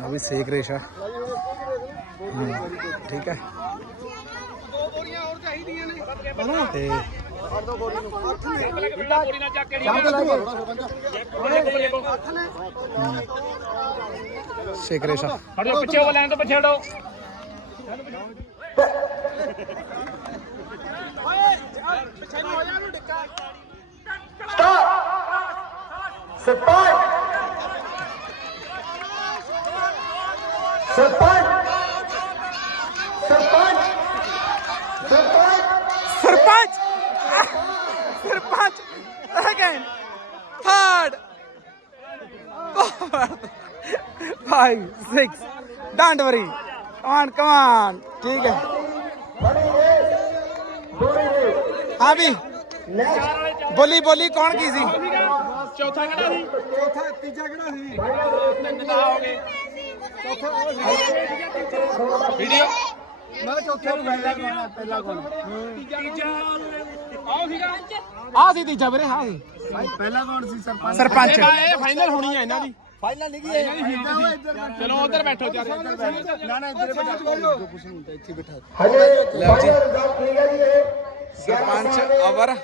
ਆ ਵੀ ਸੇਕ ਰੇਸ਼ਾ ਹੂੰ, ਠੀਕ ਹੈ ਤੇ ਸੇਕ ਰੇਸ਼ਾ ਹਟੋ ਪਿੱਛੇ ਹੋ ਲੈਣ ਤੋਂ ਪਿੱਛੇ ਹਟੋ sarpanch sarpanch sarpanch sarpanch sarpanch sarpanch second third five 6 don't worry come on come on ਠੀਕ ਹੈ ਹਾਂ ਵੀ ਬੋਲੀ ਬੋਲੀ ਕੌਣ ਕੀ ਸੀ ਚੌਥਾ ਕਿਹੜਾ ਸੀ ਚੌਥਾ ਤੀਜਾ ਕਿਹੜਾ ਸੀ ਤਿੰਨ ਤਾਂ ਹੋ ਗਏ ਵੀਡੀਓ ਮੈਂ ਚੌਥੇ ਨੂੰ ਫਾਇਦਾ ਕਰਨਾ ਪਹਿਲਾ ਕੋਣ ਤੀਜਾ ਆਓ ਸੀਗਾ ਆ ਸੀ ਤੀਜਾ ਵੀਰੇ ਹਾਂ ਸੀ। ਪਹਿਲਾ ਕੌਣ ਸੀ ਸਰਪੰਚ? ਸਰਪੰਚ। ਇਹ ਫਾਈਨਲ ਹੋਣੀ ਹੈ ਇਹਨਾਂ ਦੀ। ਫਾਈਨਲ ਨਹੀਂ ਗਈ ਚਲੋ ਉਧਰ ਬੈਠੋ ਜਾ ਨਾ ਨਾ ਇੱਧਰ ਬੈਠਾ। ਕੁਛ ਨਹੀਂ ਹੁੰਦਾ ਇੱਥੇ ਬਿਠਾ। ਹਲੇ ਲਓ ਜੀ। ਫਾਈਨਲ ਰਿਜ਼ਲਟ ਹੈ ਜੀ ਇਹ। ਸਰਪੰਚ ਅਵਰ।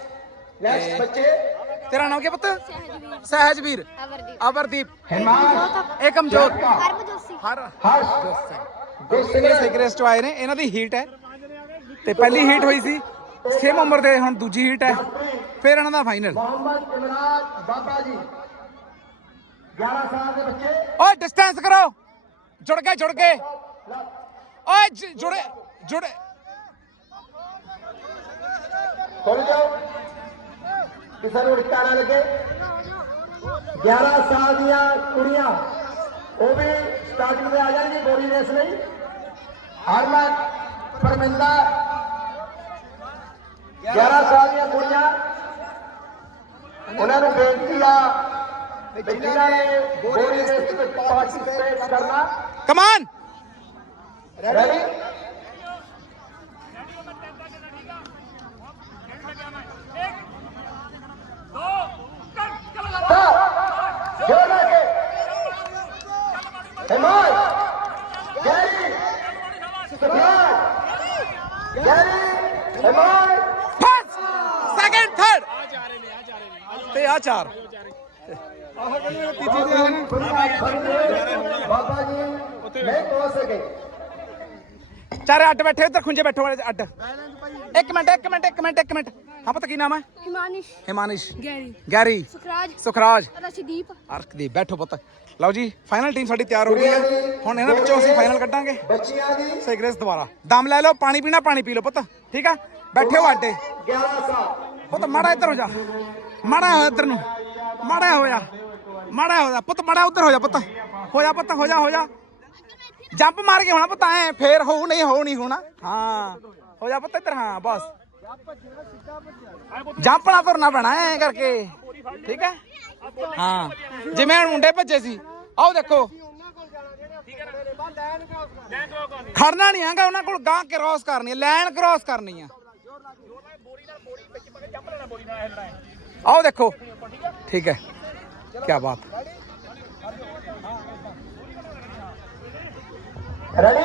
ਨੈਕਸਟ ਬੱਚੇ। ਤੇਰਾ ਨਾਮ ਕੀ ਪੁੱਤ? ਸਹਿਜਵੀਰ। ਅਵਰਦੀਪ। ਅਵਰਦੀਪ। ਏਕਮਜੋਤ ਹਰਮਜੋਸੀ ਹਰ। ਹਰਸ਼ ਇਹ ਸਿਗਰੇਸ ਚ ਆਏ ਨੇ। ਇਹਨਾਂ ਦੀ ਹੀਟ ਹੈ। ਤੇ ਪਹਿਲੀ ਹੀਟ ਹੋਈ ਸੀ। 6 ਨੰਬਰ ਦੇ ਹੁਣ ਦੂਜੀ ਹੀਟ ਹੈ। ਫਿਰ ਇਹਨਾਂ ਦਾ ਫਾਈਨਲ ਮੁਹੰਮਦ ਇਮਰਾਨ ਬਾਬਾ ਜੀ 11 ਸਾਲ ਦੇ ਬੱਚੇ। ਓਏ ਡਿਸਟੈਂਸ ਕਰੋ। ਜੁੜ ਗਏ ਜੁੜ ਗਏ। ਓਏ ਜੁੜੇ ਜੁੜੇ। ਖੁੱਲ ਜਾਓ ਕਿਸੇ ਨੂੰ ਨਾ ਲੱਗੇ। 11 ਸਾਲ ਦੀਆਂ ਕੁੜੀਆਂ ਉਹ ਵੀ ਸਟਾਰਟਿੰਗ ਤੇ ਆ ਜਾਣਗੇ ਬੋਰੀ ਰੇਸ ਲਈ। ਹਰਮਨ ਪਰਮਿੰਦਾ 11 ਸਾਲ ਦੀਆਂ ਕੁੜੀਆਂ ਉਹਨਾਂ ਨੂੰ ਬੇਨਤੀ ਆ ਵੀ ਜਿਨ੍ਹਾਂ ਨੇ ਬੋਰੀ ਰੇਸ ਵਿੱਚ ਪਾਰਟਿਸਿਪੇਟ ਕਰਨਾ ਕਮਾਨ ਰੈਡੀ ਜੋਰ ਲਾ ਕੇ Himayat Garry Sukhraj Garry Himayat first second third ਆ ਚਾਰ। ਬਾਬਾ ਜੀ ਨਹੀਂ ਪਹੁੰਚ ਸਕੇ ਚਾਰੇ ਅੱਡ ਬੈਠੇ ਉੱਧਰ ਖੁੰਝੇ ਬੈਠੋ ਵਾਲੇ ਅੱਡ। ਇੱਕ ਮਿੰਟ ਇੱਕ ਮਿੰਟ ਇੱਕ ਮਿੰਟ ਇੱਕ ਮਿੰਟ। ਹਾਂ ਪਤਾ ਕੀ ਨਾਮ ਹੈ? ਹਿਮਾਨਿਸ਼। ਹਿਮਾਨਿਸ਼। ਗੈਰੀ। ਗੈਰੀ। ਸੁਖਰਾਜ। ਸੁਖਰਾਜ। ਰਸ਼ਦੀਪ। ਅਰਕਦੀਪ ਬੈਠੋ ਪੁੱਤ। ਲਓ ਜੀ ਫਾਈਨਲ ਟੀਮ ਸਾਡੀ ਤਿਆਰ ਹੋ ਗਈ ਹੈ। ਹੁਣ ਇਹਨਾਂ ਵਿੱਚੋਂ ਅਸੀਂ ਫਾਈਨਲ ਕੱਢਾਂਗੇ। ਬੱਚਿਆਂ ਦੀ ਸਿਗਰੇਟ ਦੁਬਾਰਾ। ਦਮ ਲੈ ਲਓ ਪਾਣੀ ਪੀਣਾ ਪਾਣੀ ਪੀ ਲਓ ਪੁੱਤ। ਠੀਕ ਆ? ਬੈਠੇ ਹੋ ਅੱਡੇ। 11 ਸਾਲ ਪੁੱਤ ਮਾੜਾ ਇੱਧਰ ਹੋ ਜਾ। ਮਾੜਾ ਹੋ ਇੱਧਰ ਨੂੰ। ਮਾੜਾ ਹੋ ਜਾ ਮਾੜਾ ਪੁੱਤ, ਮਾੜਾ ਉੱਧਰ ਹੋ ਜਾ ਪੁੱਤ। ਹੋ ਜਾ ਪੁੱਤ ਹੋ ਜਾ ਹੋ ਜਾ ਜੰਪ ਮਾਰ ਕੇ ਹੋਣਾ ਪੁੱਤ, ਐ ਫੇਰ ਹੋਊ, ਨਹੀਂ ਹੋ ਨਹੀਂ ਹੋਣਾ। ਹਾਂ। ਹੋ ਜਾ ਪੁੱਤ ਇੱਧਰ, ਹਾਂ, ਬਸ। ਜੰਪ ਤੁਰਨਾ ਪੈਣਾ, ਐ ਕਰਕੇ। ਠੀਕ ਹੈ? ਹਾਂ। ਜਿਵੇਂ ਮੁੰਡੇ ਭੱਜੇ ਸੀ। ਆਓ ਦੇਖੋ। ਖੜਨਾ ਨਹੀਂ ਹੈਗਾ, ਉਹਨਾਂ ਕੋਲ ਗਾਂ ਕ੍ਰਾਸ ਕਰਨੀ ਹੈ ਲਾਈਨ ਕ੍ਰਾਸ ਕਰਨੀ ਆ। ਆਓ ਦੇਖੋ। ਠੀਕ ਹੈ। ਕੀ ਬਾਤ। ਰੈਡੀ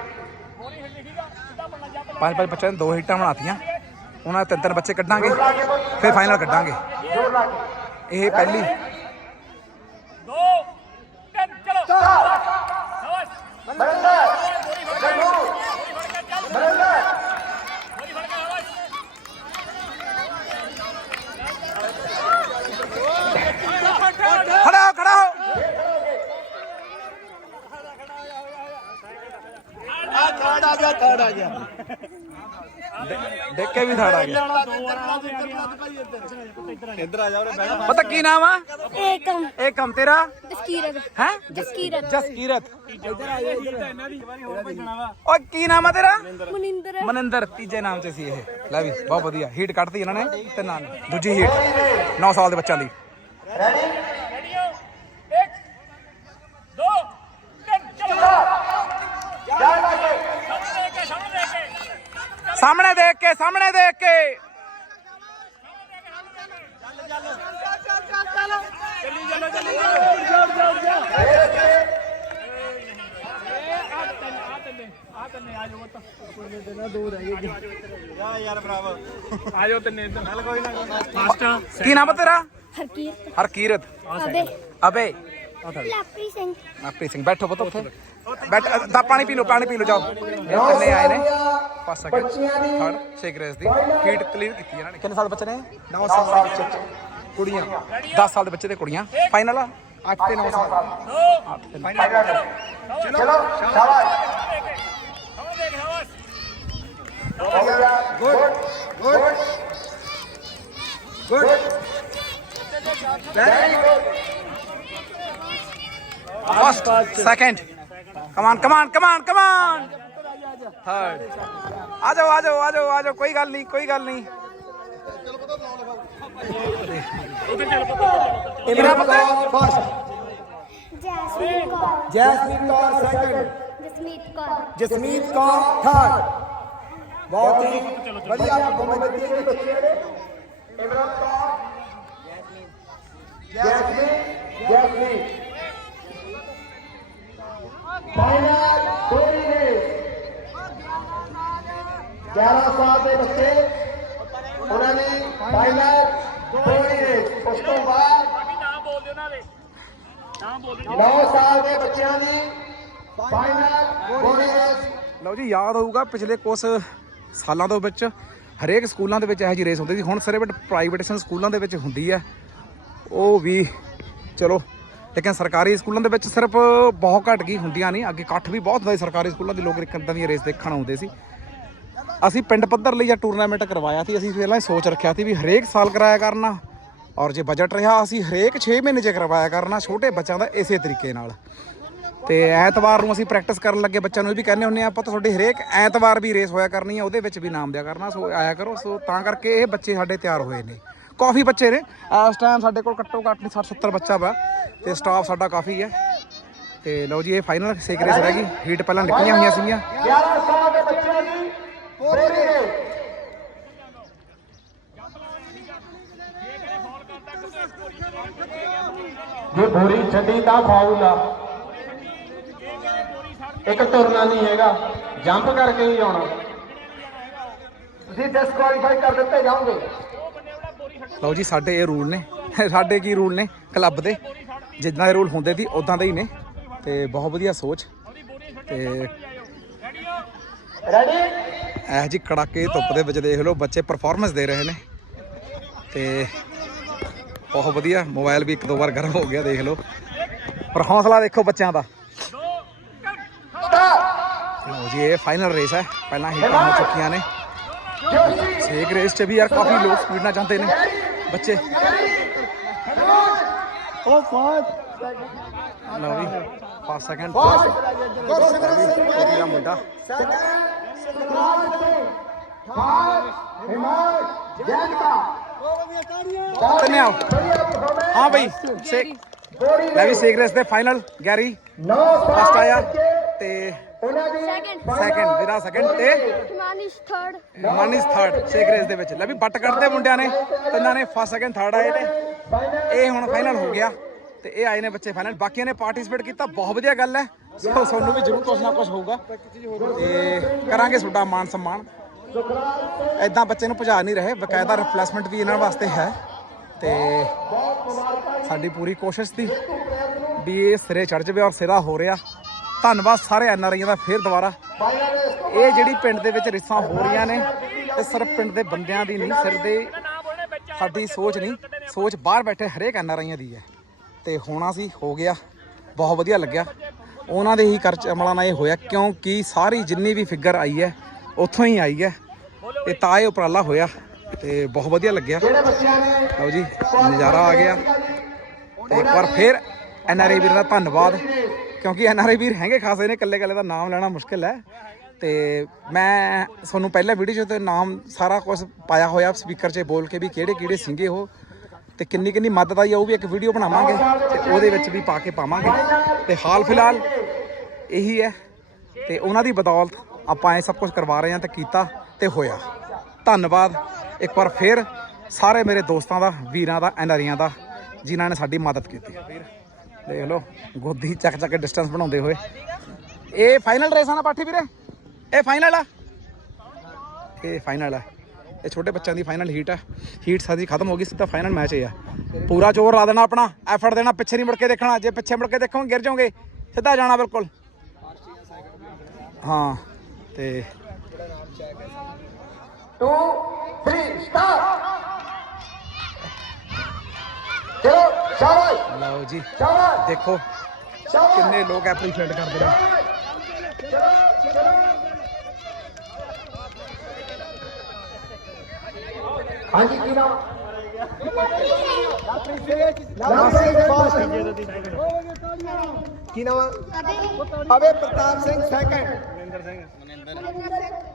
ਪੰਜ ਪੰਜ ਬੱਚਿਆਂ ਨੇ ਦੋ ਹਿੱਟਾਂ ਬਣਾਤੀਆਂ। ਉਹਨਾਂ ਦੇ ਤਿੰਨ ਤਿੰਨ ਬੱਚੇ ਕੱਢਾਂਗੇ, ਫਿਰ ਫਾਈਨਲ ਕੱਢਾਂਗੇ। ਇਹ ਪਹਿਲੀ ਥਰਡ ਆ ਗਿਆ। ਦੇਖ ਕੇ ਵੀ ਥਾੜ ਆ ਗਿਆ। ਇੱਧਰ। ਆ ਜਾ ਉਰੇ ਜਾ। ਪਤਾ ਕੀ ਨਾਮ ਆ? ਏਕਮ। ਇਹ ਕੰਮ ਤੇਰਾ? ਜਸਕੀਰਤ। ਹੈ? ਜਸਕੀਰਤ। ਜਸਕੀਰਤ। ਓਏ ਕੀ ਨਾਮ ਆ ਤੇਰਾ? ਮਨਿੰਦਰ। ਮਨਿੰਦਰ ਤੀਜੇ ਨਾਮ ਤੇ ਸੀ ਇਹ। ਲੈ ਵੀ ਬਹੁਤ ਵਧੀਆ। ਹੀਟ ਕੱਢਤੀ ਇਹਨਾਂ ਨੇ ਤੇ ਨਾਲ। ਦੂਜੀ ਹੀਟ 9 ਸਾਲ ਦੇ ਬੱਚਿਆਂ ਦੀ। ਰੈਡੀ ਇੱਕ ਦੋ ਤਿੰਨ ਚਲੋ ਜਾ ਲਾਗੇ ਸਾਹਮਣੇ ਦੇਖ ਕੇ ਸਾਹਮਣੇ ਦੇਖ ਕੇ ਸਾਹਮਣੇ ਦੇਖ ਕੇ ਸਾਹਮਣੇ ਦੇਖ ਕੇ ਜਾ ਯਾਰ ਭਰਾਵਾ ਆ ਜਾਓ ਤਿੰਨੇ ਇੱਧਰ ਨਾਲ ਕੋਈ ਨਾ ਫਾਸਟ ਕੀ ਨਾਮ ਆ ਤੇਰਾ ਹਰਕੀਰਤ ਹਰਕੀਰਤ ਅਬੇ ਅਬੇ ਲਾਪਰੀ ਸਿੰਘ। ਆਪਰੀਤ ਸਿੰਘ ਬੈਠੋ ਪੁੱਤ ਉੱਥੇ। ਬੈਠ ਦਾ ਪਾਣੀ ਪੀ ਲਓ ਪਾਣੀ ਪੀ ਲਓ ਜਾਓ। ਇਹ ਤਿੰਨੇ ਆਏ ਨੇ। ਪਾਸ ਸਕਿੰਡ ਥਰਡ ਛੇ ਗ੍ਰੇਸ ਦੀ ਹੀਟ ਕਲੀਅਰ ਕੀਤੀ ਇਹਨਾਂ ਨੇ। ਕਿੰਨੇ ਸਾਲ ਦੇ ਬੱਚੇ ਨੇ? 9 ਸਾਲ ਦੇ ਬੱਚੇ। ਕੁੜੀਆਂ। 10 ਸਾਲ ਦੇ ਬੱਚੇ ਤੇ ਕੁੜੀਆਂ। ਫਾਈਨਲ 8 ਤੇ 9 ਸਾਲ। 8 ਤੇ 9 ਚਲੋ। ਸ਼ਾਬਾਸ਼। Good good good very good first second come on come on come on come on third आ जाओ आ जाओ आ जाओ आ जाओ कोई गल नहीं कोई गल नहीं। जसमीत कौर। थर्ड बहुत ही बढ़िया ਇਮਰਾਨ ਕੌਰ ਜੈਸਮੀਨ 11 ਸਾਲ ਦੇ ਬੱਚੇ, ਉਹਨਾਂ ਨੇ ਫਾਈਨਲ ਦੋਰੀ ਰੇਸ ਉਸ ਤੋਂ ਬਾਅਦ ਨਾਮ ਬੋਲ ਦਿਓ ਉਹਨਾਂ ਦੇ ਨਾਮ ਬੋਲ ਦਿਓ 9 ਸਾਲ ਦੇ ਬੱਚਿਆਂ ਦੀ ਫਾਈਨਲ ਦੋਰੀ ਰੇਸ ਲਓ ਜੀ, ਯਾਦ ਹੋਊਗਾ ਪਿਛਲੇ ਕੁਝ ਸਾਲਾਂ ਤੋਂ ਵਿੱਚ ਹਰੇਕ ਸਕੂਲਾਂ ਦੇ ਵਿੱਚ ਇਹੋ ਜਿਹੀ ਰੇਸ ਹੁੰਦੀ ਸੀ। ਹੁਣ ਸਿਰਫ ਪ੍ਰਾਈਵੇਟ ਸਕੂਲਾਂ ਦੇ ਵਿੱਚ ਹੁੰਦੀ ਹੈ। ਉਹ ਵੀ ਚਲੋ ਲੇਕਿਨ ਸਰਕਾਰੀ ਸਕੂਲਾਂ ਦੇ ਵਿੱਚ ਸਿਰਫ ਬਹੁਤ ਘੱਟ ਗਈ ਹੁੰਦੀਆਂ ਨਹੀਂ, ਅੱਗੇ ਇਕੱਠ ਵੀ ਬਹੁਤ ਹੁੰਦਾ ਸੀ ਸਰਕਾਰੀ ਸਕੂਲਾਂ ਦੇ, ਲੋਕ ਇਦਾਂ ਦੀਆਂ ਰੇਸ ਦੇਖਣ ਆਉਂਦੇ ਸੀ। ਅਸੀਂ ਪਿੰਡ ਪੱਧਰ ਲਈ ਜਾਂ ਟੂਰਨਾਮੈਂਟ ਕਰਵਾਇਆ ਸੀ, ਅਸੀਂ ਪਹਿਲਾਂ ਹੀ ਸੋਚ ਰੱਖਿਆ ਸੀ ਵੀ ਹਰੇਕ ਸਾਲ ਕਰਾਇਆ ਕਰਨਾ, ਔਰ ਜੇ ਬਜਟ ਰਿਹਾ, ਅਸੀਂ ਹਰੇਕ 6 ਮਹੀਨੇ 'ਚ ਕਰਵਾਇਆ ਕਰਨਾ, ਛੋਟੇ ਬੱਚਿਆਂ ਦਾ ਇਸੇ ਤਰੀਕੇ ਨਾਲ। ਤੇ ਐਤਵਾਰ ਨੂੰ ਅਸੀਂ ਪ੍ਰੈਕਟਿਸ ਕਰਨ ਲੱਗੇ, ਬੱਚਿਆਂ ਨੂੰ ਇਹ ਵੀ ਕਹਿੰਦੇ ਹੁੰਨੇ ਆ ਆਪਾਂ ਤੁਹਾਡੀ ਹਰੇਕ ਐਤਵਾਰ ਵੀ ਰੇਸ ਹੋਇਆ ਕਰਨੀ ਹੈ, ਉਹਦੇ ਵਿੱਚ ਵੀ ਨਾਮ ਦਿਆ ਕਰਨਾ, ਸੋ ਆਇਆ ਕਰੋ। ਸੋ ਤਾਂ ਕਰਕੇ ਇਹ ਬੱਚੇ ਸਾਡੇ ਤਿਆਰ ਹੋਏ ਨੇ। ਕਾਫੀ ਬੱਚੇ ਨੇ। ਇਸ ਟਾਈਮ ਸਾਡੇ ਕੋਲ ਘੱਟੋ ਘੱਟ 60 70 ਬੱਚਾ ਵਾ ਤੇ ਸਟਾਫ ਸਾਡਾ ਕਾਫੀ ਹੈ। ਤੇ ਲਓ ਜੀ, ਇਹ ਫਾਈਨਲ ਸੇਕ ਰੇਸ ਰਹਿ ਗਈ ਹੀਟ ਪਹਿਲਾਂ ਨਿਕਲੀਆਂ ਹੋਈਆਂ ਸੀਗੀਆਂ। 11 ਸਾਲ ਦੇ ਬੱਚਿਆਂ ਦੀ ਦੋਰੀ ਜੇ ਬੋਰੀ ਛੱਡੀ ਤਾਂ ਫਾਉਲ ਆ ਇੱਕ ਤੁਰਨਾ ਨਹੀਂ ਹੈਗਾ। ਜੰਪ ਕਰਕੇ ਹੀ ਆਉਣਾ। ਤੁਸੀਂ ਡਿਸਕੁਆਲੀਫਾਈ ਕਰ ਦਿੱਤੇ ਜਾਓਗੇ। ਲਓ ਜੀ, ਸਾਡੇ ਇਹ ਰੂਲ ਨੇ। ਸਾਡੇ ਕੀ ਰੂਲ ਨੇ? ਕਲੱਬ ਦੇ। ਜਿੱਦਾਂ ਦੇ ਰੂਲ ਹੁੰਦੇ ਸੀ ਉਦਾਂ ਦੇ ਹੀ ਨੇ। ਤੇ ਬਹੁਤ ਵਧੀਆ ਸੋਚ। ਤੇ ਰੈਡੀ ਇਹ ਜੀ ਕੜਾਕੇ ਧੁੱਪ ਦੇ ਵਿੱਚ ਦੇਖ ਲਓ, ਬੱਚੇ ਪਰਫਾਰਮੈਂਸ ਦੇ ਰਹੇ ਨੇ। ਤੇ ਬਹੁਤ ਵਧੀਆ ਮੋਬਾਈਲ ਵੀ ਇੱਕ ਦੋ ਵਾਰ ਗਰਮ ਹੋ ਗਿਆ, ਦੇਖ ਲਓ। ਪਰ ਹੌਸਲਾ ਦੇਖੋ ਬੱਚਿਆਂ ਦਾ। ਲਓ ਜੀ, ਇਹ ਫਾਈਨਲ ਰੇਸ ਹੈ। ਪਹਿਲਾਂ ਹੀਟਾਂ ਹੋ ਚੁੱਕੀਆਂ ਨੇ। ਸੇਕ ਰੇਸ 'ਚ ਵੀ ਯਾਰ ਕਾਫੀ ਲੋਕ ਸਪੀਡ ਨਾਲ ਜਾਂਦੇ ਨੇ। ਬੱਚੇ। ਉਹ ਫਾਜ। ਲਓ ਜੀ 5 ਸੈਕਿੰਡ ਵਧੀਆ ਮੁੰਡਾ। ਸਤਨਾਮ ਸਿੰਘ ਫਾਜ। ਹਿਮਾਇਤ ਜੈਨਕਾ ਤਨੇ ਆਓ ਹਾਂ ਬਈ ਸੇਕ। ਲੈ ਵੀ ਸੇਕ ਰੇਸ ਦੇ ਫਾਈਨਲ ਗੈਰੀ ਨੌ ਫਸਟ ਆਇਆ ਤੇ ਉਹਨਾਂ ਦੀ ਸੈਕਿੰਡ ਸੈਕਿੰਡ ਜਿਹੜਾ ਸੈਕਿੰਡ ਤੇ ਹਿਮਾਨਿਸ਼ ਥਰਡ ਮਨ ਥਰਡ ਸੇਕ ਰੇਸ ਦੇ ਵਿੱਚ। ਲੈ ਵੀ ਬੱਟ ਕੱਢਦੇ ਮੁੰਡਿਆਂ ਨੇ। ਤਿੰਨਾਂ ਨੇ ਫਸਟ ਸੈਕਿੰਡ ਥਰਡ ਆਏ ਨੇ। ਇਹ ਹੁਣ ਫਾਈਨਲ ਹੋ ਗਿਆ। ਤੇ ਇਹ ਆਏ ਨੇ ਬੱਚੇ ਫਾਈਨਲ ਬਾਕੀਆਂ ਨੇ ਪਾਰਟਿਸਿਪੇਟ ਕੀਤਾ। ਬਹੁਤ ਵਧੀਆ ਗੱਲ ਹੈ। ਸੋ ਤੁਹਾਨੂੰ ਵੀ ਜ਼ਰੂਰ ਕੁਛ ਨਾ ਕੁਛ ਹੋਊਗਾ। ਤੇ ਕਰਾਂਗੇ ਤੁਹਾਡਾ ਮਾਨ ਸਨਮਾਨ। ਐਦਾਂ ਬੱਚੇ ਨੂੰ ਭਜਾ ਨਹੀਂ ਰਹੇ। ਬਕਾਇਦਾ ਰਿਪਲੇਸਮੈਂਟ ਵੀ ਇਹਨਾਂ ਵਾਸਤੇ ਹੈ। ਤੇ ਸਾਡੀ ਪੂਰੀ ਕੋਸ਼ਿਸ਼ ਸੀ ਵੀ ਇਹ ਸਿਰੇ ਚੜ ਜਾਵੇ ਔਰ ਸਿਰਾ ਹੋ ਰਿਹਾ। ਧੰਨਵਾਦ ਸਾਰੇ ਐੱਨ ਆਰ ਆਈਆਂ ਦਾ ਫੇਰ ਦੁਬਾਰਾ। ਇਹ ਜਿਹੜੀ ਪਿੰਡ ਦੇ ਵਿੱਚ ਰਿਸਾਂ ਹੋ ਰਹੀਆਂ ਨੇ, ਇਹ ਸਿਰਫ ਪਿੰਡ ਦੇ ਬੰਦਿਆਂ ਦੀ ਨਹੀਂ, ਸਿਰ ਦੇ ਸਾਡੀ ਸੋਚ ਨਹੀਂ, ਸੋਚ ਬਾਹਰ ਬੈਠੇ ਹਰੇਕ ਐੱਨ ਆਰ ਆਈਆਂ ਦੀ ਹੈ। ਤੇ ਹੋਣਾ ਸੀ, ਹੋ ਗਿਆ, ਬਹੁਤ ਵਧੀਆ ਲੱਗਿਆ। ਉਹਨਾਂ ਦੇ ਹੀ ਕਰਚ ਅਮਲਾਂ ਨਾਲ ਇਹ ਹੋਇਆ, ਕਿਉਂਕਿ ਸਾਰੀ ਜਿੰਨੀ ਵੀ ਫਿਗਰ ਆਈ ਹੈ, ਉੱਥੋਂ ਹੀ ਆਈ ਹੈ। ਤੇ ਤਾਂ ਇਹ ਉਪਰਾਲਾ ਹੋਇਆ, ਤੇ ਬਹੁਤ ਵਧੀਆ ਲੱਗਿਆ। ਲਓ ਜੀ, ਨਜ਼ਾਰਾ ਆ ਗਿਆ। ਤੇ ਇੱਕ ਵਾਰ ਫੇਰ ਆਈ ਵੀਰ ਦਾ ਧੰਨਵਾਦ। ਕਿਉਂਕਿ ਐਨਆਰਆਈ ਵੀਰ ਹੈਗੇ ਖਾਸੇ ਨੇ ਇਕੱਲੇ ਇਕੱਲੇ ਦਾ ਨਾਮ ਲੈਣਾ ਮੁਸ਼ਕਿਲ ਹੈ। ਤੇ ਮੈਂ ਤੁਹਾਨੂੰ ਪਹਿਲਾਂ ਵੀਡੀਓ 'ਚ ਤੇ ਨਾਮ ਸਾਰਾ ਕੁਝ ਪਾਇਆ ਹੋਇਆ ਸਪੀਕਰ 'ਚ ਬੋਲ ਕੇ ਵੀ ਕਿਹੜੇ ਕਿਹੜੇ ਸਿੰਗੇ ਉਹ। ਤੇ ਕਿੰਨੀ ਕਿੰਨੀ ਮਦਦ ਆਈ ਆ ਉਹ ਵੀ ਇੱਕ ਵੀਡੀਓ ਬਣਾਵਾਂਗੇ ਤੇ ਉਹਦੇ ਵਿੱਚ ਵੀ ਪਾ ਕੇ ਪਾਵਾਂਗੇ। ਤੇ ਹਾਲ ਫਿਲਹਾਲ ਇਹੀ ਹੈ ਤੇ ਉਹਨਾਂ ਦੀ ਬਦੌਲਤ ਆਪਾਂ ਇਹ ਸਭ ਕੁਝ ਕਰਵਾ ਰਹੇ ਹਾਂ ਤੇ ਕੀਤਾ ਤੇ ਹੋਇਆ। ਧੰਨਵਾਦ। ਇੱਕ ਵਾਰ ਫੇਰ ਸਾਰੇ ਮੇਰੇ ਦੋਸਤਾਂ ਦਾ, ਵੀਰਾਂ ਦਾ ਐਨਆਰੀਆਂ ਦਾ, ਜਿਨ੍ਹਾਂ ਨੇ ਸਾਡੀ ਮਦਦ ਕੀਤੀ। ਦੇਖ ਲਓ, ਗੋਦੀ ਚੱਕ ਚੱਕ ਡਿਸਟੈਂਸ ਬਣਾਉਂਦੇ ਹੋਏ। ਇਹ ਫਾਈਨਲ ਰੇਸ ਆ ਨਾ ਪਾਠੀ ਵੀਰੇ? ਇਹ ਫਾਈਨਲ ਆ? ਇਹ ਫਾਈਨਲ ਆ। ਇਹ ਛੋਟੇ ਬੱਚਿਆਂ ਦੀ ਫਾਈਨਲ ਹੀਟ ਆ। ਹੀਟ ਸਾਡੀ ਖਤਮ ਹੋ ਗਈ, ਸਿੱਧਾ ਫਾਈਨਲ ਮੈਚ ਹੈ ਆ। ਪੂਰਾ ਜ਼ੋਰ ਲਾ ਦੇਣਾ ਆਪਣਾ ਐਫਰਟ ਦੇਣਾ, ਪਿੱਛੇ ਨਹੀਂ ਮੁੜ ਕੇ ਦੇਖਣਾ। ਜੇ ਪਿੱਛੇ ਮੁੜ ਕੇ ਦੇਖੋਗੇ, ਗਿਰ ਜਾਓਗੇ। ਸਿੱਧਾ ਜਾਣਾ ਬਿਲਕੁਲ। ਹਾਂ, ਤੇ 2 3 ਸਟਾਰਟ ਚਲੋ ਸ਼ਾਬਾਸ਼ ਲਓ ਜੀ ਸ਼ਾਬਾਸ਼ ਦੇਖੋ ਸ਼ਾਬਾਸ਼ ਕਿੰਨੇ ਲੋਕ ਐਪਰੀਸ਼ੀਏਟ ਕਰਦੇ ਨੇ ਹਾਂਜੀ ਕੀ ਨਾਮ ਕੀ ਨਾਮ ਅਬੇ ਪ੍ਰਤਾਪ ਸਿੰਘ ਸੈਕੰਡ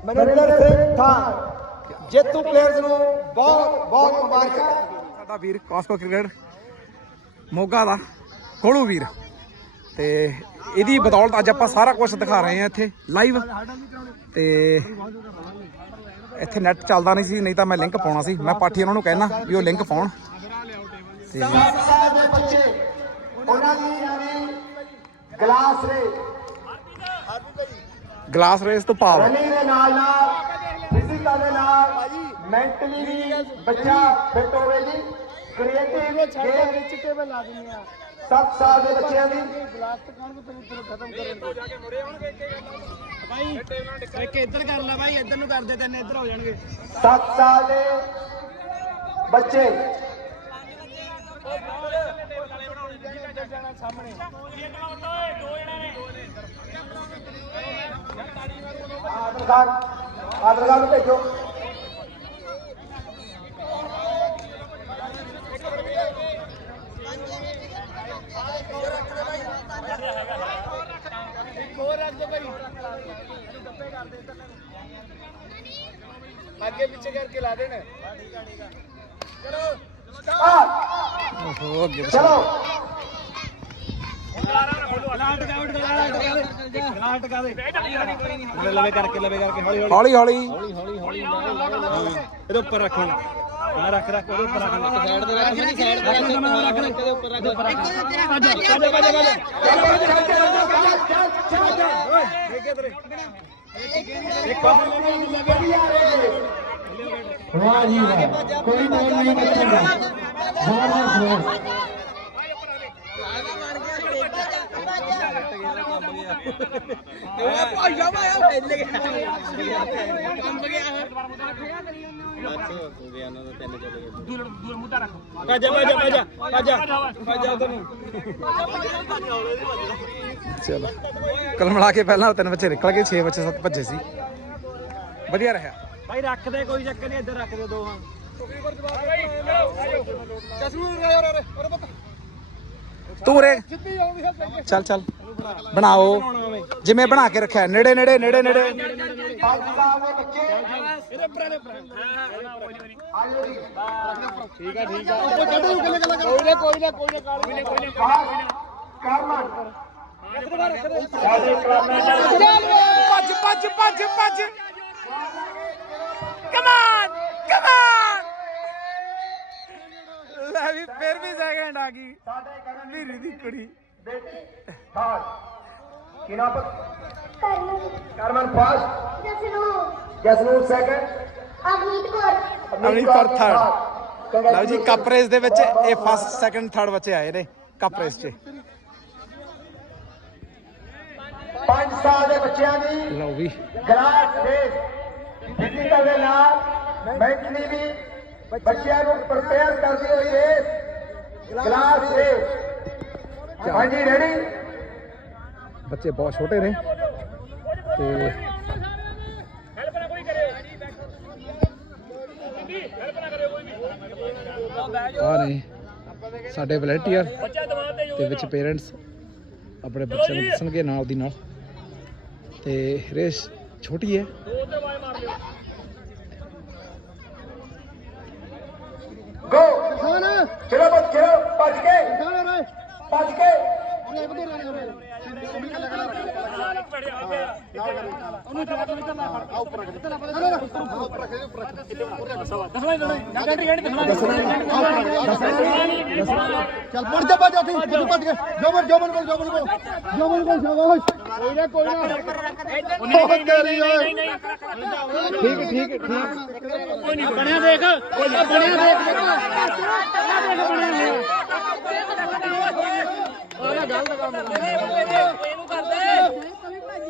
ਮਨਿੰਦਰ ਸਿੰਘ ਥਾਰ ਜੇਤੂ ਪਲੇਅਰਸ ਨੂੰ ਬਹੁਤ ਬਹੁਤ ਮੁਬਾਰਕਾਂ ਸਾਡਾ ਵੀਰ ਕਾਸਕੋ ਕ੍ਰਿਕਟ ਮੋਗਾ ਦਾ ਕੋਲੂ ਵੀਰ। ਤੇ ਇਹਦੀ ਬਦੌਲਤ ਅੱਜ ਆਪਾਂ ਸਾਰਾ ਕੁਝ ਦਿਖਾ ਰਹੇ ਹਾਂ ਇੱਥੇ ਲਾਈਵ ਤੇ ਇੱਥੇ ਨੈਟ ਚੱਲਦਾ ਨਹੀਂ ਸੀ, ਨਹੀਂ ਤਾਂ ਮੈਂ ਲਿੰਕ ਪਾਉਣਾ ਸੀ। ਮੈਂ ਪਾਠੀ ਉਹਨਾਂ ਨੂੰ ਕਹਿਣਾ ਵੀ ਉਹ ਲਿੰਕ ਪਾਉਣ। ਤੇ ਬੱਚੇ ਉਹਨਾਂ ਦੀ ਯਾਨੀ ਗਲਾਸ ਰੇ ਗਲਾਸ ਰੇਸ ਤੋਂ ਭਾਵ। ਰਨਿੰਗ ਦੇ ਨਾਲ ਨਾਲ ਫਿਜ਼ੀਕਲ ਦੇ ਨਾਲ ਮੈਂਟਲੀ ਵੀ ਬੱਚਾ ਫਿੱਟ ਹੋਵੇ ਜੀ। Creative game. ਚਿੱਟੇ ਮੈਂ ਲਾ ਦਿੰਦੇ ਆ। 7 ਸਾਲ ਦੇ ਬੱਚਿਆਂ ਦੀ। ਗਲਾਸ ਟਕਾਣ ਤੋਂ ਤੈਨੂੰ ਖਤਮ ਕਰਨ ਭਾਈ ਇੱਕ ਇੱਧਰ ਕਰ ਲੈ ਭਾਈ ਇੱਧਰ ਨੂੰ ਕਰਦੇ ਤੈਨੂੰ ਇੱਧਰ ਹੋ ਜਾਣਗੇ। 7 ਸਾਲ ਦੇ ਬੱਚੇ। ਆਦਰ ਖਾਨ ਆਦਰ ਅੱਗੇ ਪਿੱਛੇ ਕਰਕੇ ਲਾ ਦੇਣ। ਆ ਓਹੋ ਅੱਗੇ ਪਿੱਛੇ। ਚਲੋ ਲਵੇ ਕਰਕੇ ਲਵੇ ਕਰਕੇ ਹੌਲੀ ਹੌਲੀ। ਹੌਲੀ ਇਹਦੇ ਉੱਪਰ ਰੱਖਣ ਹਾਂ ਰੱਖ ਰੱਖ ਉਹਦੇ ਉੱਪਰ ਰੱਖ ਸਾਈਡ ਤੇ ਰੱਖ ਸਾਈਡ ਤੇ ਰੱਖ ਰੱਖ ਇਹਦੇ ਉੱਪਰ ਰੱਖ ਰੱਖ ਆਜਾ ਆਜਾ ਆਜਾ ਆਜਾ ਵਾਹ ਜੀ ਵਾਹ ਕੋਈ ਬੋਲ ਨਹੀਂ ਬਚੇਗਾ ਬਹੁਤ ਬਹੁਤ ਚਲੋ ਕੁੱਲ ਮਿਲਾ ਕੇ ਪਹਿਲਾਂ ਤਿੰਨ ਬੱਚੇ ਨਿਕਲ ਗਏ 6 ਬੱਚੇ ਸੱਤ ਭੱਜੇ ਸੀ ਵਧੀਆ ਰਿਹਾ ਭਾਈ ਰੱਖ ਦੇ ਕੋਈ ਚੱਕਰ ਨਹੀਂ ਇੱਧਰ ਰੱਖ ਦੇ ਦੋ ਹਾਂ ਜਸੂ ਰੇ ਰੇ ਰੇ ਪੁੱਤ ਤੂੰ ਰੇ ਸਿੱਧੀ ਆਉਂਦੀ ਹੈ ਚੱਲ ਚੱਲ ਬਣਾਓ। ਜਿਵੇਂ ਬਣਾ ਕੇ ਰੱਖਿਆ। ਨੇੜੇ ਨੇੜੇ ਨੇੜੇ ਨੇੜੇ। ਪੰਜ ਸਾਲ ਦੇ ਬੱਚੇ ਇਹਦੇ ਉੱਪਰ ਇਹਦੇ ਉੱਪਰ ਆਇਓ ਜੀ ਠੀਕ ਆ ਠੀਕ ਆ ਉਹ ਕੱਢੋ ਕਿੱਲੇ ਕਿੱਲੇ ਕੋਈ ਨਾ ਕੋਈ ਨਾ ਕੋਈ ਨਾ ਕਾਲੀ ਨੇ ਕੋਈ ਨਾ ਕਰਮਨ ਭੱਜ ਭੱਜ। ਭੱਜ ਭੱਜ ਕਮਾਨ ਕਮਾਨ ਲੈ ਵੀ ਫਿਰ ਵੀ ਸੈਕਿੰਡ ਆ ਗਈ। ਵੀਰੀ ਦੀ ਕੁੜੀ। ਬੇਟੀ ਥਰਡ ਕੀ ਨਾਮ ਕਰਮਨ ਕਰਮਨ ਫਸਟ ਜਸਨੂ ਜਸਨੂਰ ਸੈਕੰਡ ਅਵਨੀਤ ਕੌਰ ਅਮਨੀਤ ਕੌਰ third। ਲਓ ਜੀ ਕੱਪ ਰੇਸ ਦੇ ਵਿੱਚ ਇਹ ਫਸਟ ਸੈਕਿੰਡ ਥਰਡ ਬੱਚੇ ਆਏ ਨੇ ਕੱਪ ਰੇਸ 'ਚ ਪੰਜ ਸਾਲ ਦੇ ਬੱਚਿਆਂ ਦੀ ਲਓ ਵੀ ਗਲਾਸ ਰੇਸ ਫਿਜ਼ੀਕਲ ਦੇ ਨਾਲ ਮੈਂਟਲੀ ਵੀ ਬੱਚਿਆਂ ਨੂੰ ਪ੍ਰਪੇਅਰ ਕਰਦੀ ਹੋਈ ਰੇਸ ਗਲਾਸ ਰੇਸ ਹਾਂਜੀ ਰੈਡੀ ਬੱਚੇ ਬਹੁਤ ਛੋਟੇ ਨੇ। ਤੇ ਹੈਲਪ ਨਾ ਕੋਈ ਕਰੇ ਜੀ ਹੈਲਪ ਨਾ ਕਰੇ ਕੋਈ ਵੀ ਆ ਨੇ ਸਾਡੇ ਵਲੰਟੀਅਰ ਤੇ ਵਿੱਚ ਪੇਰੈਂਟਸ ਆਪਣੇ ਬੱਚਿਆਂ ਨੂੰ ਦੱਸਣਗੇ ਨਾਲ ਦੀ ਨਾਲ। ਤੇ ਰੇਸ ਛੋਟੀ ਹੈ। ਗੋ ਚਲੋ ਬੱਚ? ਭੱਜ ਕੇ। ਭੱਜ ਕੇ। ਚੱਲ ਪੜ ਜਾ ਬਾਜਾ ਤੂੰ ਤੂੰ ਭੱਜ ਕੇ ਜੋਬਨ ਜੋਬਨ ਕੋਲ ਜੋਬਨ ਕੋਲ ਜੋਬਨ ਕੋਲ ਸ਼ਾਬਾਸ਼ ਕੋਈ ਨਾ ਕੋਈ ਨਾ ਬਹੁਤ ਤੇਰੀ ਓਏ ਠੀਕ ਠੀਕ ਠੀਕ ਬਣਿਆ ਦੇਖ ਬਣਿਆ ਦੇਖ।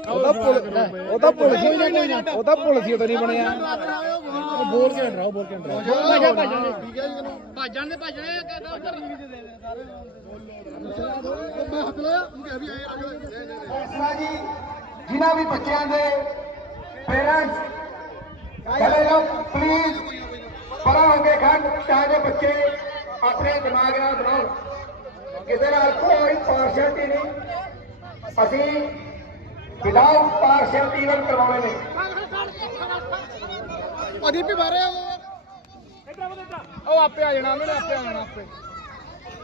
ਉਹਦਾ ਪੁਲ ਉਹਦਾ ਪੁਲ ਸੀ ਉਹਦਾ ਪੁਲ ਸੀ ਉਹਦਾ ਨਹੀਂ ਬਣਿਆ। ਬੋਲ ਕੇ ਹਟਾਓ ਬੋਲ ਕੇ ਹਟਾਓ ਭੱਜਣ ਦੇ ਭੱਜਣੇ ਮੈਂ ਹੱਥ ਲਾਇਆ ਤੂੰ ਕਹਿ ਵੀ ਆਏ ਜੀ ਜਿਨ੍ਹਾਂ ਵੀ ਬੱਚਿਆਂ ਦੇ ਪੇਰੈਂਟਸ ਜਾਓ ਪਲੀਜ਼ ਪਰਾਂ ਹੋ ਕੇ ਖੜ ਤਾਂ ਜੋ ਬੱਚੇ ਆਪਣੇ ਦਿਮਾਗ ਨਾਲ ਬਣਾਉਣ ਕਿਸੇ ਨਾਲ ਕੋਈ ਪਾਰਸ਼ਲਟੀ ਨਹੀਂ। ਅਸੀਂ ਵਿਦਾਊਟ ਪਾਰਸ਼ਲਟੀ ਵਰ ਕਰਵਾਉਣੇ ਨੇ। ਅਜੀ ਵੀ ਬਾਰੇ ਉਹ। ਆਪੇ ਆ ਜਾਣਾ ਉਹਨੇ ਆਪੇ ਆ ਜਾਣਾ ਆਪੇ।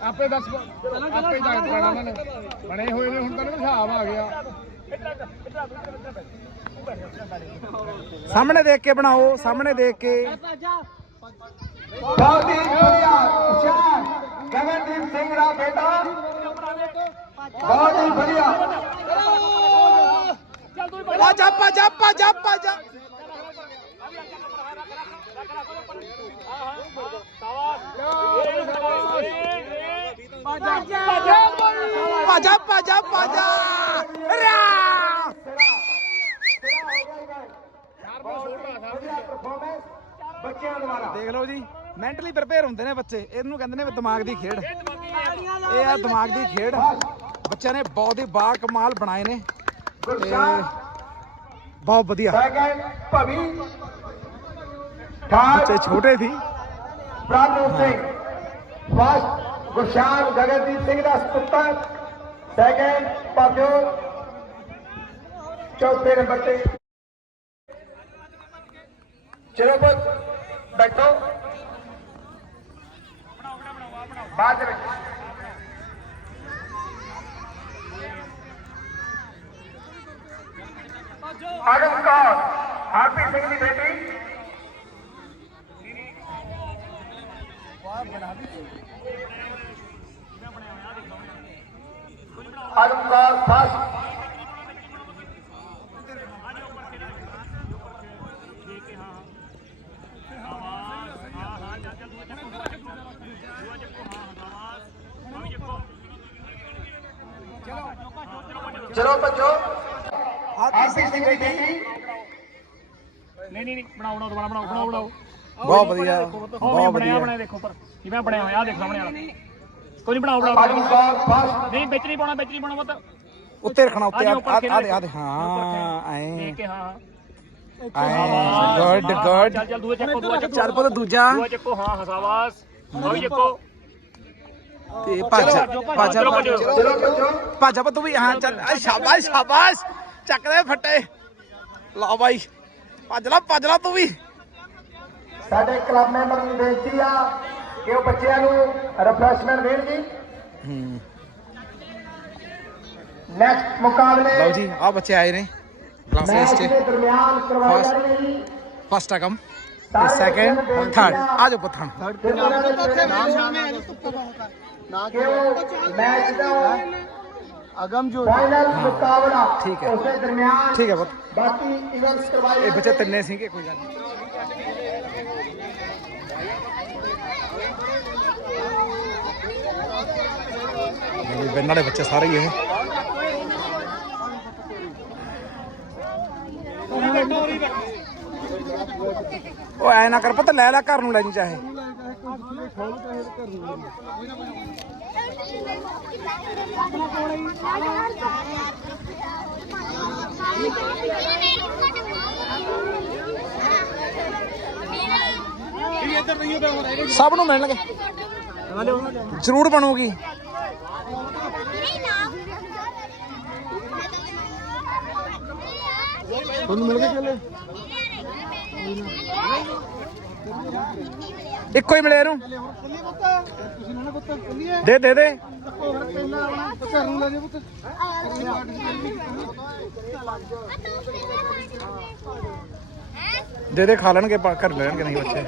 ਆਪੇ ਦੱਸ ਆਪੇ ਜਾ ਕੇ ਪਾਣਾ ਉਹਨਾਂ। ਨੇ ਬਣੇ ਹੋਏ ਨੇ ਹੁਣ ਤਾਂ ਹਿਸਾਬ ਆ ਗਿਆ। ਸਾਹਮਣੇ ਦੇਖ ਕੇ ਬਣਾਓ ਸਾਹਮਣੇ ਦੇਖ ਕੇ। ਬਹੁਤ ਹੀ ਵਧੀਆ ਹੁਸ਼ਿਆਰ ਗਗਨਦੀਪ ਸਿੰਘ ਦਾ ਬੇਟਾ ਬਹੁਤ ਹੀ ਵਧੀਆ ਪਾਜਾ ਪਾਜਾ ਪਾਜਾ ਪਾਜਾ ਪਾਜਾ ਪਾਜਾ ਪਾਜਾ ਰਾ ਵਧੀਆ ਮੈਂਟਲੀ ਪ੍ਰਿਪੇਅਰ ਹੁੰਦੇ ਨੇ ਬੱਚੇ। ਇਹਨੂੰ ਕਹਿੰਦੇ ਨੇ ਵੀ ਦਿਮਾਗ ਦੀ ਖੇਡ। ਇਹ ਆ ਦਿਮਾਗ ਦੀ ਖੇਡ। ਬੱਚਿਆਂ ਨੇ ਬਹੁਤ ਹੀ ਬਾ ਕਮਾਲ ਬਣਾਏ ਨੇ। ਬਹੁਤ ਵਧੀਆ। ਸੈਕੰਡ ਭਵੀ ਥਰਡ ਬੱਚੇ ਛੋਟੇ ਸੀ। ਪ੍ਰਾਨੂ ਸਿੰਘ। ਫਸਟ ਗੁਰਸ਼ਾਨ ਗਗਨਦੀਪ ਸਿੰਘ ਦਾ ਸੁਪੁੱਤਰ। ਸੈਕੰਡ ਭਵਿਓ ਚੌਥੇ ਨੰਬਰ ਤੇ। ਚਲੋ ਬੈਠੋ। ਬਾਅਦ ਦੇ ਵਿੱਚ ਆਗਮ ਕੌਰ ਹਾਰਪੀ ਸਿੰਘ ਦੀ ਬੇਟੀ ਆਗਮ ਕੌਰ ਫਸਟ ਚਲੋ ਬੱਚੋ ਹਾਰਪੀ ਸਿੰਘ ਦੀ ਬੇਟੀ ਨਹੀਂ ਨਹੀਂ ਨਹੀਂ ਬਣਾਓ ਬਣਾਓ ਦੁਬਾਰਾ ਬਣਾਓ ਬਣਾਓ ਬਣਾਓ ਬਹੁਤ ਵਧੀਆ। ਉਹ ਬਹੁਤ ਬਣਿਆ ਵਧੀਆ। ਬਣਿਆ ਦੇਖੋ ਪਰ ਜਿਵੇਂ ਬਣਿਆ ਹੋਇਆ ਆਹ ਦੇਖ ਸਾਹਮਣੇ ਵਾਲਾ। ਕੋਈ ਨਹੀਂ ਬਣਾਓ ਬਣਾਓ ਨਹੀਂ ਵਿੱਚ ਨਹੀਂ ਪਾਉਣਾ ਵਿੱਚ ਨਹੀਂ ਪਾਉਣਾ ਮਤ ਉੱਤੇ ਰੱਖਣਾ ਉੱਤੇ। ਆ ਆ ਦੇ ਆ ਦੇ ਹਾਂ ਐ ਠੀਕ ਹੈ ਗੁੱਡ ਗੁੱਡ। ਚੱਲ ਚੱਲ ਚੱਕੋ ਦੂਆ ਚੱਕੋ। ਚੱਲ ਪੁੱਤ ਦੂਜਾ। ਦੂਆ ਚੱਕੋ ਹਾਂ ਹਸਾਵਾਸ ਉਹ ਚੱਕੋ। ਤੇ ਭੱਜ ਭੱਜ ਚਲੋ ਭੱਜੋ। ਤੂੰ ਵੀ ਹਾਂ ਚੱਲ। ਆ ਸ਼ਾਬਾਸ਼ ਸ਼ਾਬਾਸ਼। ਚੱਕ ਦੇ ਫੱਟੇ। ਲਾ ਬਾਈ। ਭੱਜ ਲਾ ਭੱਜ ਲਾ ਤੂੰ ਵੀ। ਸਾਡੇ ਕਲੱਬ ਮੈਂਬਰ ਨੂੰ ਬੇਨਤੀ ਆ ਕਿ ਉਹ ਬੱਚਿਆਂ ਨੂੰ ਰਿਫਰੈਸ਼ਮੈਂਟ ਦੇਣ ਜੀ। ਹੂੰ ਨੈਕਸਟ ਮੁਕਾਬਲੇ ਲਓ ਜੀ ਆ ਬੱਚੇ ਆਏ ਨੇ। ਗਲਾਸਿਸ ਮੈਚ ਚ। ਦੇ ਦਰਮਿਆਨ ਕਰਵਾਏ First- ਜਾਣਗੇ ਜੀ। ਫਸਟ ਅਕਮ ਤੇ ਸੈਕੰਡ ਥਰਡ ਆ ਜਾ ਪੁੱਤ ਹੁਣ। ਤੇ ਉਹਨਾਂ ਦੇ। ਕਿ ਉਹ ਮੈਚ ਦਾ ਅਗਮ ਜੋ ਫਾਈਨਲ ਮੁਕਾਬਲਾ ਠੀਕ ਹੈ। ਉਸੇ ਦਰਮਿਆਨ ਠੀਕ ਹੈ ਪੁੱਤ ਬਾਕੀ ਇਵੈਂਟਸ ਕਰਵਾਏ ਇਹ ਬੱਚੇ ਜਾਣਗੇ। ਤਿੰਨੇ ਸੀਗੇ ਕੋਈ ਗੱਲ ਨਹੀਂ ਇਹ ਵੀ ਇਹਨਾਂ ਦੇ ਬੱਚੇ ਸਾਰੇ ਹੀ ਇਹ। ਉਹ ਐ ਨਾ ਕਰ ਪੁੱਤ ਲੈ ਲੈ ਘਰ ਨੂੰ ਲੈ ਜੀ ਚਾਹੇ। ਸਭ ਨੂੰ ਮਿਲਣਗੇ। ਜ਼ਰੂਰ ਬਣੂਗੀ। ਤੁਹਾਨੂੰ ਮਿਲ ਗਏ ਚੱਲੇ ਇੱਕੋ ਹੀ ਮਿਲੇ ਇਹਨੂੰ। ਦੇ ਦੇ ਦੇ। ਦੇ ਦੇ ਖਾ ਲੈਣਗੇ ਪਾ- ਘਰ ਲੈਣਗੇ ਨਹੀਂ ਬੱਚੇ।